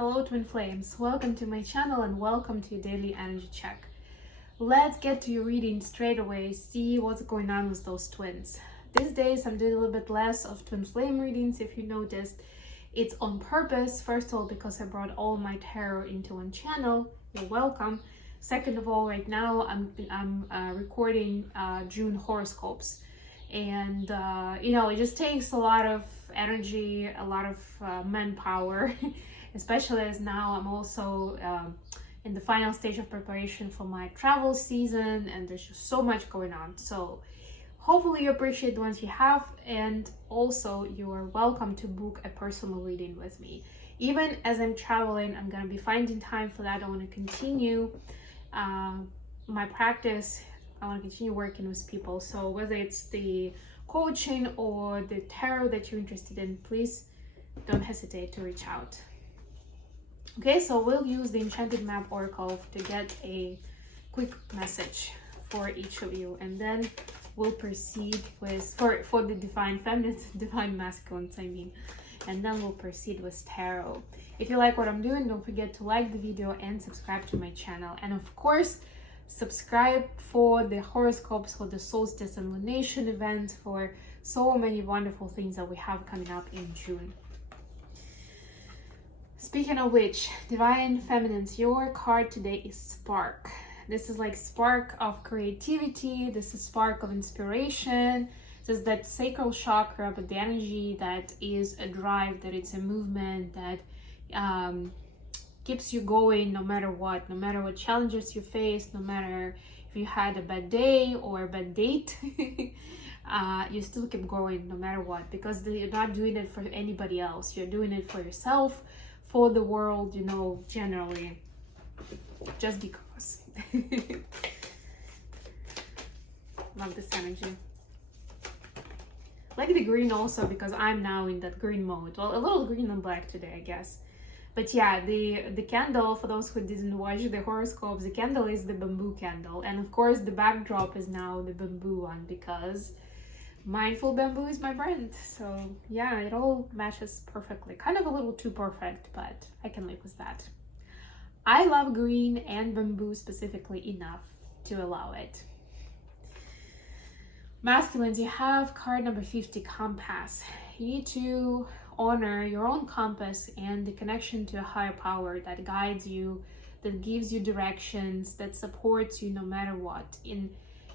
Hello twin flames, welcome to my channel and welcome to your daily energy check. Let's get to your reading straight away, see what's going on with those twins. These days I'm doing a little bit less of twin flame readings. If you noticed, it's on purpose. First of all, because I brought all my tarot into one channel. You're welcome. Second of all, right now I'm recording June horoscopes, and it just takes a lot of energy, a lot of manpower, especially as now I'm also in the final stage of preparation for my travel season, and there's just so much going on. So hopefully you appreciate the ones you have, and also you are welcome to book a personal reading with me. Even as I'm traveling, I'm gonna be finding time for that. I want to continue my practice. I want to continue working with people. So whether it's the coaching or the tarot that you're interested in, please don't hesitate to reach out. Okay, so we'll use the Enchanted Map Oracle to get a quick message for each of you, and then we'll proceed with for the divine feminines, divine masculines, I mean, and then we'll proceed with tarot. If you like what I'm doing, don't forget to like the video and subscribe to my channel, and of course subscribe for the horoscopes, for the solstice and lunation events, for so many wonderful things that we have coming up in June. Speaking of which, divine feminines, your card today is Spark. This is like spark of creativity. This is spark of inspiration. This is that sacral chakra, but the energy that is a drive, that it's a movement that keeps you going no matter what challenges you face, no matter if you had a bad day or a bad date, you still keep going no matter what, because you're not doing it for anybody else. You're doing it for yourself, for the world, generally, just because. Love this energy. Like the green also, because I'm now in that green mode. Well, a little green and black today, I guess. But yeah, the candle, for those who didn't watch the horoscopes, the candle is the bamboo candle. And of course, the backdrop is now the bamboo one, because Mindful Bamboo is my brand. So yeah, it all matches perfectly. Kind of a little too perfect, but I can live with that. I love green and bamboo specifically enough to allow it. Masculines, you have card number 50, Compass. You need to honor your own compass and the connection to a higher power that guides you, that gives you directions, that supports you no matter what. In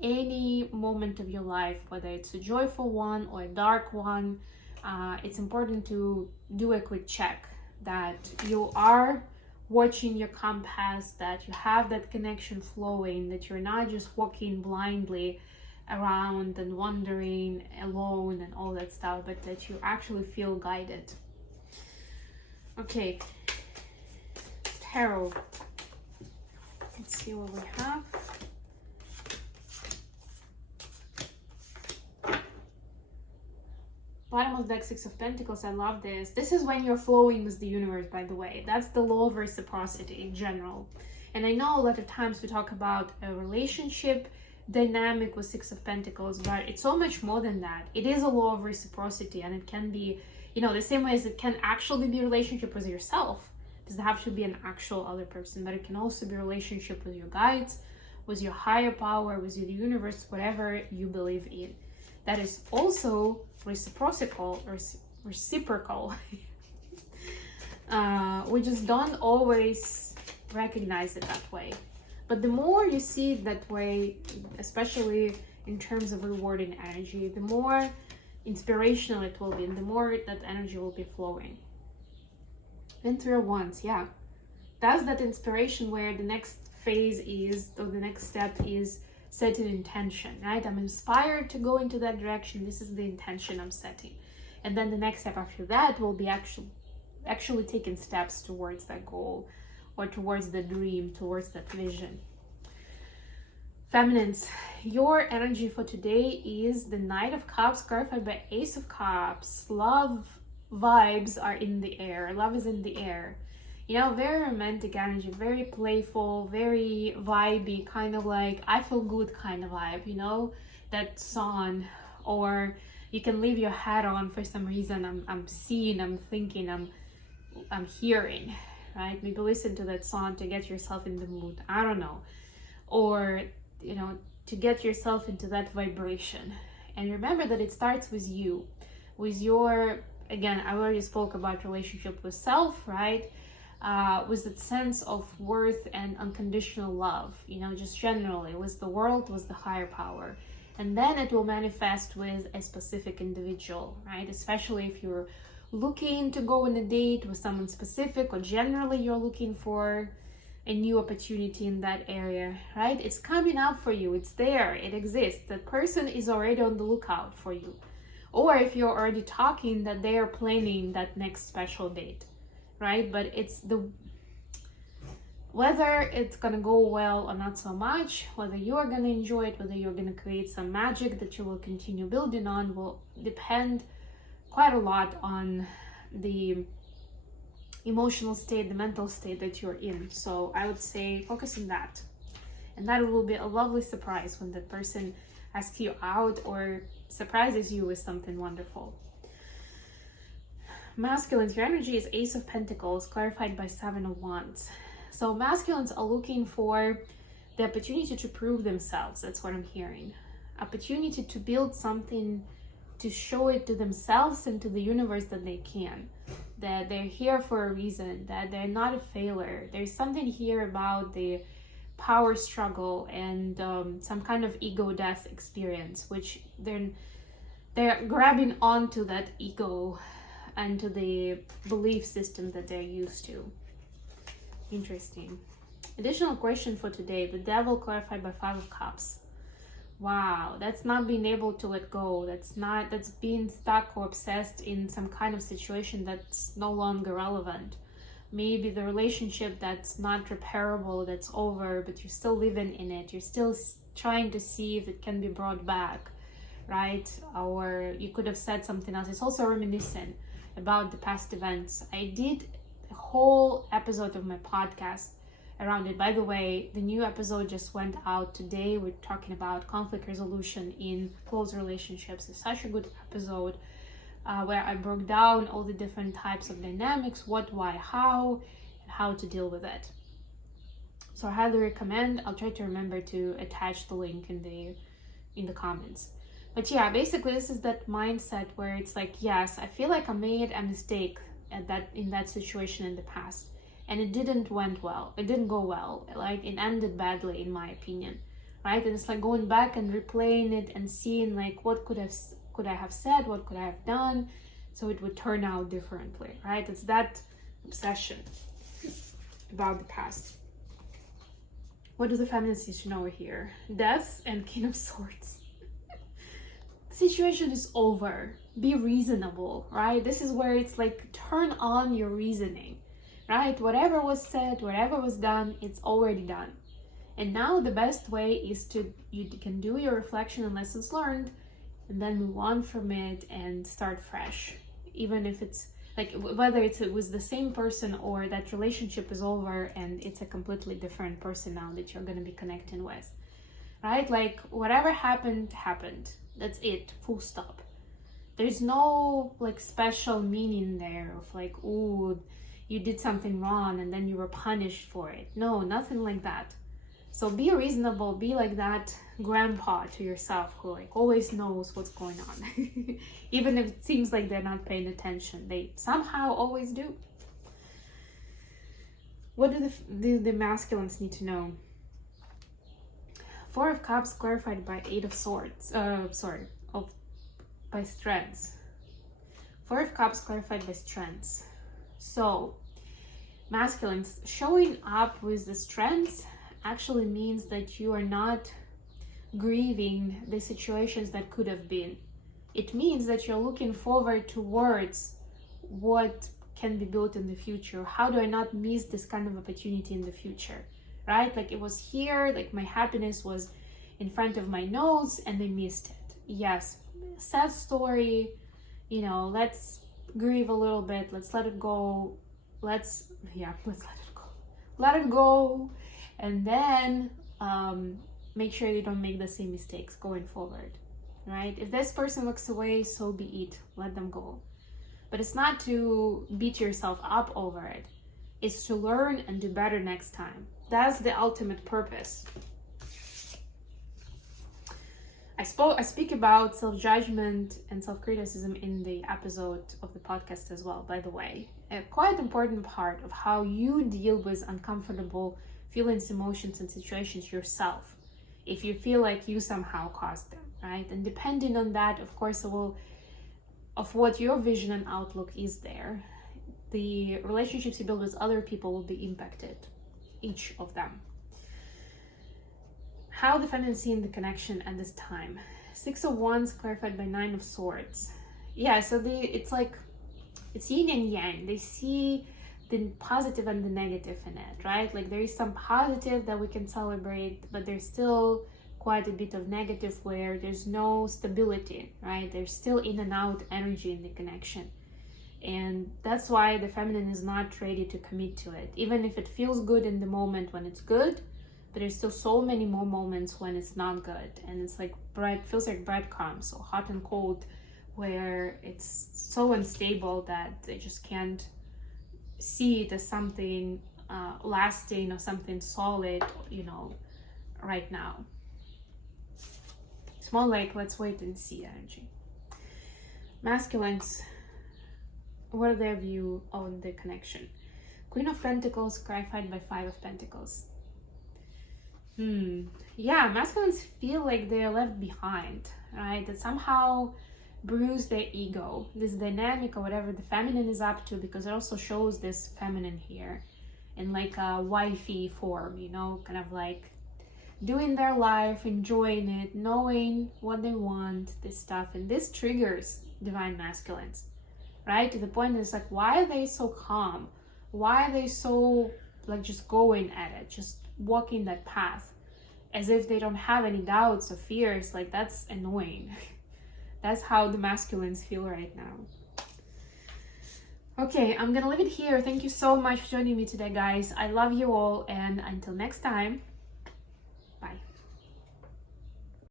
any moment of your life, whether it's a joyful one or a dark one, it's important to do a quick check that you are watching your compass, that you have that connection flowing, that you're not just walking blindly around and wandering alone and all that stuff, but that you actually feel guided. Okay, tarot. Let's see what we have. Bottom of the deck, Six of Pentacles. I love this. This is when you're flowing with the universe, by the way. That's the law of reciprocity in general. And I know a lot of times we talk about a relationship dynamic with Six of Pentacles, but it's so much more than that. It is a law of reciprocity, and it can be, the same way as it can actually be a relationship with yourself. It doesn't have to be an actual other person, but it can also be a relationship with your guides, with your higher power, with the universe, whatever you believe in. That is also reciprocal. We just don't always recognize it that way. But the more you see it that way, especially in terms of rewarding energy, the more inspirational it will be, and the more that energy will be flowing. And Three of Wands, yeah. That's that inspiration where the next phase is, or the next step is, set an intention, right? I'm inspired to go into that direction. This is the intention I'm setting. And then the next step after that will be actually taking steps towards that goal, or towards the dream, towards that vision. Feminines, your energy for today is the Knight of Cups, clarified by Ace of Cups. Love vibes are in the air. Love is in the air. Very romantic energy, very playful, very vibey, kind of like I feel good kind of vibe, that song. Or you can leave your hat on for some reason. I'm seeing, I'm thinking, I'm hearing, right? Maybe listen to that song to get yourself in the mood. I don't know. Or, to get yourself into that vibration. And remember that it starts with you, with your, again, I already spoke about relationship with self, right? With that sense of worth and unconditional love, just generally, with the world, with the higher power. And then it will manifest with a specific individual, right? Especially if you're looking to go on a date with someone specific, or generally you're looking for a new opportunity in that area, right? It's coming up for you. It's there. It exists. That person is already on the lookout for you. Or if you're already talking, that they are planning that next special date, right? But it's whether it's gonna go well or not so much, whether you're gonna enjoy it, whether you're gonna create some magic that you will continue building on, will depend quite a lot on the emotional state, the mental state that you're in. So I would say focus on that. And that will be a lovely surprise when that person asks you out or surprises you with something wonderful. Masculines, your energy is Ace of Pentacles, clarified by Seven of Wands. So masculines are looking for the opportunity to prove themselves. That's what I'm hearing. Opportunity to build something, to show it to themselves and to the universe that they can. That they're here for a reason, that they're not a failure. There's something here about the power struggle and some kind of ego death experience, which they're grabbing onto that ego and to the belief system that they're used to. Interesting. Additional question for today. The Devil, clarified by Five of Cups. Wow, that's not being able to let go. That's being stuck or obsessed in some kind of situation that's no longer relevant. Maybe the relationship that's not repairable, that's over, but you're still living in it. You're still trying to see if it can be brought back, right? Or you could have said something else. It's also reminiscent about the past events. I did a whole episode of my podcast around it. By the way, the new episode just went out today. We're talking about conflict resolution in close relationships. It's such a good episode where I broke down all the different types of dynamics, what, why, how, and how to deal with it. So I highly recommend. I'll try to remember to attach the link in the comments. But yeah, basically this is that mindset where it's like, yes, I feel like I made a mistake in that situation in the past, and it didn't go well, like it ended badly in my opinion, right? And it's like going back and replaying it and seeing like what could I have said, what could I have done so it would turn out differently, right? It's that obsession about the past. What do the feminists need to know here? Death and King of Swords. The situation is over. Be reasonable, right? This is where it's like turn on your reasoning, right? Whatever was said, whatever was done, it's already done. And now the best way is you can do your reflection and lessons learned and then move on from it and start fresh. Even if it's like, whether it's with the same person or that relationship is over and it's a completely different person now that you're going to be connecting with, right? Like whatever happened. That's it, full stop. There's no like special meaning there of like, ooh, you did something wrong and then you were punished for it. No, nothing like that. So be reasonable, be like that grandpa to yourself who like always knows what's going on. Even if it seems like they're not paying attention, they somehow always do. What do the masculines need to know? Four of Cups, clarified by Eight of Swords. By Strengths. Four of Cups, clarified by Strengths. So, masculines, showing up with the strengths actually means that you are not grieving the situations that could have been. It means that you're looking forward towards what can be built in the future. How do I not miss this kind of opportunity in the future, right? Like it was here, like my happiness was in front of my nose and I missed it. Yes, sad story, let's grieve a little bit, let's let it go, let's let it go, and then make sure you don't make the same mistakes going forward, right? If this person looks away, so be it, let them go. But it's not to beat yourself up over it. is to learn and do better next time. That's the ultimate purpose. I speak about self-judgment and self-criticism in the episode of the podcast as well, by the way. A quite important part of how you deal with uncomfortable feelings, emotions, and situations yourself, if you feel like you somehow caused them, right? And depending on that, of course, of what your vision and outlook is there, the relationships you build with other people will be impacted, each of them. How the feminine seeing the connection at this time. 6 of Wands clarified by 9 of Swords. Yeah, so it's yin and yang. They see the positive and the negative in it, right? Like there is some positive that we can celebrate, but there's still quite a bit of negative where there's no stability, right? There's still in and out energy in the connection. And that's why the feminine is not ready to commit to it. Even if it feels good in the moment when it's good, but there's still so many more moments when it's not good, and it's like feels like breadcrumbs, so hot and cold, where it's so unstable that they just can't see it as something lasting or something solid, right now. It's more like let's wait and see energy. Masculines, what are their view on the connection? Queen of Pentacles clarified by 5 of Pentacles. Yeah, masculines feel like they're left behind, right? That somehow bruise their ego, this dynamic or whatever the feminine is up to, because it also shows this feminine here in like a wifey form, kind of like doing their life, enjoying it, knowing what they want, this stuff. And this triggers divine masculines, right? To the point that it's like, why are they so calm? Why are they so like just going at it, just walking that path as if they don't have any doubts or fears? Like, that's annoying. That's how the masculines feel right now. Okay, I'm gonna leave it here. Thank you so much for joining me today, guys. I love you all, and until next time.